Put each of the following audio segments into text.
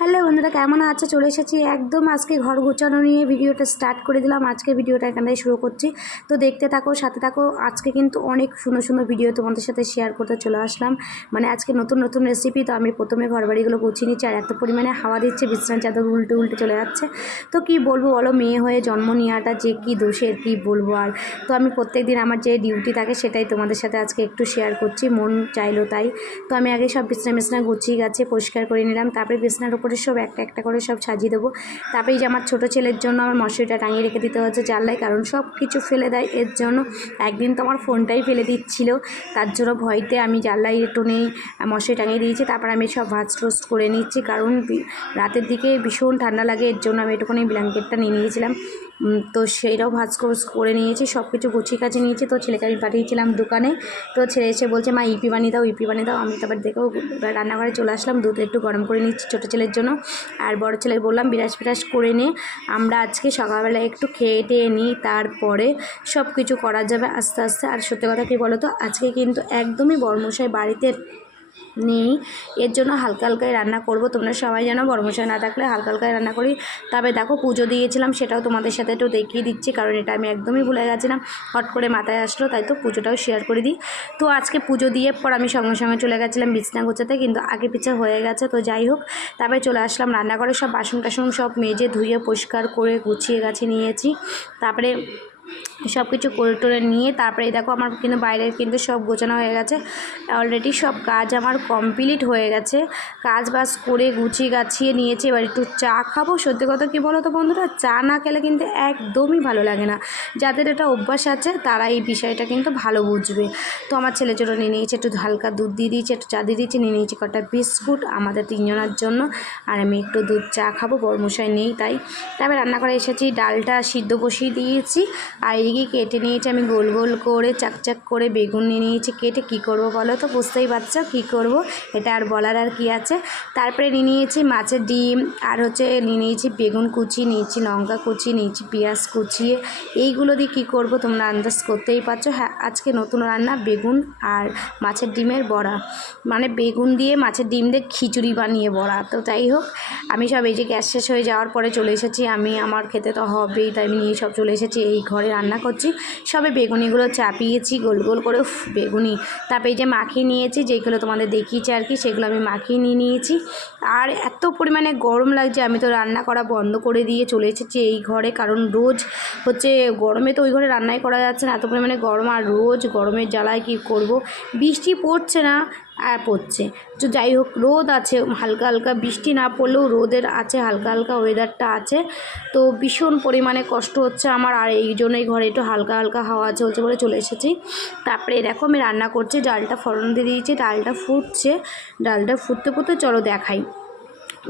Hello বন্ধুরা, কেমন আছে? চলে এসেছি একদম আজকে ঘর গোছানো নিয়ে ভিডিওটা স্টার্ট করে দিলাম। আজকে ভিডিওটা এখানটাই শুরু করছি। তো দেখতে থাকো, সাথে থাকো। আজকে কিন্তু অনেক সুন্দর সুন্দর ভিডিও তোমাদের সাথে শেয়ার করতে চলে আসলাম। মানে আজকে নতুন নতুন রেসিপি তো আমি প্রথমে ঘর বাড়িগুলো গুছিয়ে নিচ্ছি আর এত পরিমাণে হাওয়া দিচ্ছে বিছানা চাদর উল্টে উল্টে চলে যাচ্ছে। তো কি বলব বলো, মেয়ে হয়ে জন্ম নেওয়াটা যে কি দোষের, কি বলব আর? তো আমি প্রত্যেক দিন আমার যে ডিউটি থাকে সেটাই তোমাদের সাথে আজকে একটু শেয়ার করছি, মন চাইলো তাই। তো আমি আগে সব বিছনা বিছনা গুছিয়ে গেছে, পরিষ্কার করে নিলাম। তারপরে বিছনার উপরে সব একটা একটা করে সব সাজিয়ে দেবো। তারপরে যে আমার ছোটো ছেলের জন্য আমার মশারিটা টাঙিয়ে রেখে দিতে হচ্ছে জানলায়, কারণ সব কিছু ফেলে দেয়। এর জন্য একদিন তো আমার ফোনটাই ফেলে দিচ্ছিল। তার জন্য ভয়তে আমি জানলায় একটু নেই, মশারি টাঙিয়ে দিয়েছি। তারপর আমি সব ভাজ টোস্ট করে নিচ্ছি, কারণ রাতের দিকে ভীষণ ঠান্ডা লাগে, এর জন্য আমি একটুখানি ব্ল্যাঙ্কেটটা নিয়ে নিয়েছিলাম। তো সেইটাও ভাজ করে নিয়েছি সব কিছু গুছিয়ে কাছে নিয়েছি। তো ছেলেকে আমি পাঠিয়েছিলাম দোকানে। তো ছেলে এসে বলছে, মা, ইপি বানিয়ে দাও, ইপি বানিয়ে দাও। আমি তারপর দেখেও রান্নাঘরে চলে আসলাম, দুধ একটু গরম করে নিচ্ছি ছোটো ছেলের জন্য। আর বড় ছেলে বললাম, বিরাজ, ফিরাজ করে নিয়ে আমরা আজকে সকালবেলা একটু খেয়ে টেয়ে নিই, তারপরে সব কিছু করা যাবে আস্তে আস্তে। আর সত্যি কথা কী বলো তো আজকে কিন্তু একদমই বর্মশাই বাড়িতে নেই। এর জন্য হালকা হালকাই রান্না করব। তোমরা সবাই জানো বড়মশাই না থাকলে হালকা হালকাই রান্না করি। তবে দেখো, পুজো দিয়েছিলাম, সেটাও তোমাদের সাথে একটু দেখিয়ে দিচ্ছি, কারণ এটা আমি একদমই ভুলে গেছিলাম। হট করে মাথায় আসলো, তাই তো পুজোটাও শেয়ার করে দিই। তো আজকে পুজো দিয়ে পর আমি সঙ্গে সঙ্গে চলে গেছিলাম বিছনা গোছাতে, কিন্তু আগে পিছা হয়ে গেছে, তো যাই হোক। তারপরে চলে আসলাম রান্নাঘরে, সব বাসন টাসন সব মেজে ধুয়ে, পরিষ্কার করে গুছিয়ে গাছে নিয়েছি। তারপরে সব কিছু করে টোরে নিয়ে তারপরে দেখো আমার কিন্তু বাইরের কিন্তু সব গোছানো হয়ে গেছে। অলরেডি সব কাজ আমার কমপ্লিট হয়ে গেছে। কাজ বাজ করে গুছিয়ে গাছিয়ে নিয়েছি। এবার একটু চা খাব। সত্যি কথা কী বলো তো বন্ধুরা? চা না খেলে কিন্তু একদমই ভালো লাগে না। যাদের এটা অভ্যাস আছে, তারা এই বিষয়টা কিন্তু ভালো বুঝবে। তো আমার ছেলের জন্য নিয়ে নিয়েছে একটু হালকা দুধ দিয়ে দিয়েছে, একটু চা দিয়ে দিয়েছে, নিয়ে নিয়েছি কটা বিস্কুট আমাদের তিনজনের জন্য। আর আমি একটু দুধ চা খাব। বড়মশাই নেই তাই। তারপরে রান্না করে এসেছি, ডালটা সিদ্ধ বসিয়ে দিয়েছি। আর এদিকে কেটে নিয়েছি, আমি গোল গোল করে চাকচাক করে বেগুন নিয়ে নিয়েছি। কেটে কী করব বলো তো? বুঝতেই পারছ কী করব? এটা আর বলার আর কি আছে? তারপরে নিয়ে নিয়েছি মাছের ডিম, আর হচ্ছে নিয়ে নিয়েছি বেগুন কুচি, নিয়েছি লঙ্কা কুচি, নিয়েছি পেঁয়াজ কুচিয়ে এইগুলো দিয়ে কী করব তোমরা আন্দাজ করতেই পারছ? হ্যাঁ আজকে নতুন রান্না বেগুন আর মাছের ডিমের বড়া। মানে বেগুন দিয়ে মাছের ডিম দিয়ে খিচুড়ি বানিয়ে বড়া। তো যাই হোক, আমি সব এই যে গ্যাস শেষ হয়ে যাওয়ার পরে চলে এসেছি। আমি, আমার খেতে তো হবেই, তাই আমি নিয়ে সব চলে এসেছি। এই ঘরে রান্না করছি। সবে বেগুনিগুলো চাপিয়েছি, গোল গোল করে বেগুনি। তারপরে যে মাখিয়ে নিয়েছি, যেগুলো তোমাদের দেখিয়েছি আর কি, সেগুলো আমি মাখিয়ে নিয়ে নিয়েছি। আর এত পরিমাণে গরম লাগছে, আমি তো রান্না করা বন্ধ করে দিয়ে চলে এসেছি এই ঘরে, কারণ রোজ হচ্ছে গরমে তো ওই ঘরে রান্নাই করা যাচ্ছে না। এত পরিমাণে গরম, আর রোজ গরমের জ্বালায় কী করব? বৃষ্টি পড়ছে না আর পড়ছে তো যাই হোক, রোদ আছে, হালকা হালকা বৃষ্টি না পড়লেও রোদের আছে, হালকা হালকা ওয়েদারটা আছে। তো ভীষণ পরিমাণে কষ্ট হচ্ছে আমার, আর এই জন্যই ঘরে একটু হালকা হালকা হাওয়া চলছে বলে চলে এসেছি। তারপরে এরকম আমি রান্না করছি, ডালটা ফোড়ন দিয়ে দিয়েছি, ডালটা ফুটছে। ডালটা ফুটতে ফুটতে চলো দেখাই।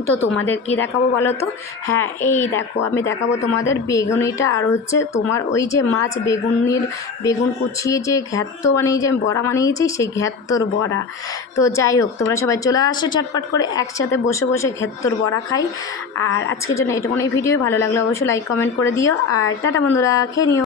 তো তোমাদের কি দেখাবো বলো তো? হ্যাঁ এই দেখো, আমি দেখাবো তোমাদের বেগুনিটা। আর হচ্ছে তোমার ওই যে মাছ বেগুনির, বেগুন কুচিয়ে যে ঘ্যাত্ত বানিয়ে যে আমি বড়া বানিয়েছি, সেই ঘ্যাত্তর বড়া। তো যাই হোক, তোমরা সবাই চলে আসো চটপট করে, একসাথে বসে বসে ঘ্যাত্তর বড়া খাই। আর আজকের জন্য এটুকুন এই ভিডিও। ভালো লাগলে অবশ্যই লাইক কমেন্ট করে দিও। আর টাটা বন্ধুরা, খেয়ে নিও।